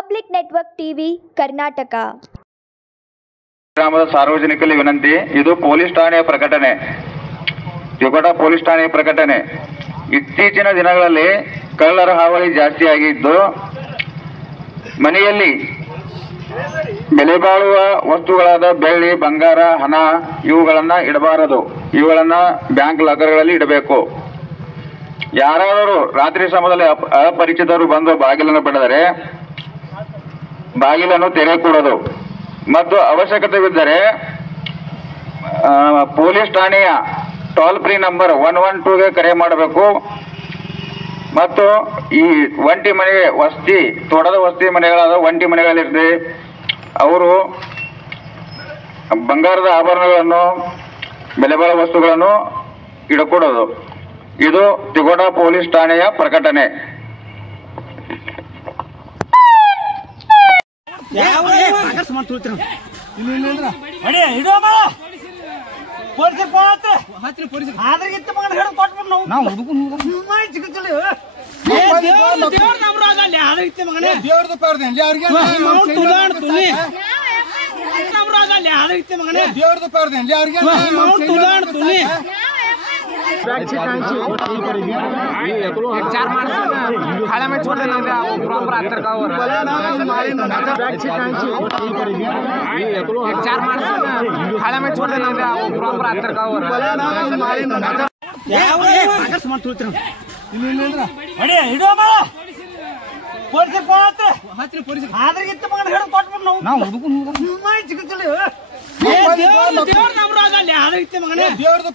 Public network TV Karnataka. ಗ್ರಾಮದ ಸಾರ್ವಜನಿಕರಲ್ಲಿ ವಿನಂತಿ, ಇದು ಪೊಲೀಸ್ ಠಾಣೆಯ ಪ್ರಕಟಣೆ, ತಿಕೋಟ ಪೊಲೀಸ್ ಠಾಣೆಯ ಪ್ರಕಟಣೆ. ಇತ್ತೀಚಿನ ದಿನಗಳಲ್ಲಿ ಕಳ್ಳರ ಹಾವಳಿ ಜಾಸ್ತಿಯಾಗಿದ್ದು, ಮನೆಯಲ್ಲಿ ಬೆಲೆ ಬಾಳುವ ವಸ್ತುಗಳಾದ ಬೆಳ್ಳಿ, ಬಂಗಾರ, ಹಣ ಇವುಗಳನ್ನ ಇಡಬಾರದು. ಇವುಗಳನ್ನ ಬ್ಯಾಂಕ್ ಲಾಕರ್ಗಳಲ್ಲಿ ಇಡಬೇಕು. ಯಾರಾದರೂ ರಾತ್ರಿ ಸಮಯದಲ್ಲಿ ಅಪರಿಚಿತರು ಬಂದು ಬಾಗಿಲನ್ನು ಬಡಿದರೆ ಬಾಗಿಲನ್ನು ತೆರೆಯಕೂಡದು ಮತ್ತು ಅವಶ್ಯಕತೆವಿದ್ದರೆ ಪೊಲೀಸ್ ಠಾಣೆಯ ಟೋಲ್ ಫ್ರೀ ನಂಬರ್ 112ಗೆ ಕರೆ ಮಾಡಬೇಕು. ಮತ್ತು ಈ ಒಂಟಿ ಮನೆ ವಸ್ತಿ, ತೋಟದ ವಸ್ತಿ ಮನೆಗಳಾದ ಒಂಟಿ ಮನೆಗಳಿರ್ತದೆ, ಅವರು ಬಂಗಾರದ ಆಭರಣಗಳನ್ನು, ಬೆಲೆ ಬಾಳುವ ವಸ್ತುಗಳನ್ನು ಇಡಕೂಡದು. ಇದು ತಿಕೋಟ ಪೊಲೀಸ್ ಠಾಣೆಯ ಪ್ರಕಟಣೆ. खाला में छोड़ देना प्रॉपर अंतर का हो रहा खाला में छोड़ देना प्रॉपर अंतर का हो रहा ದೇವ್ರದ್ದು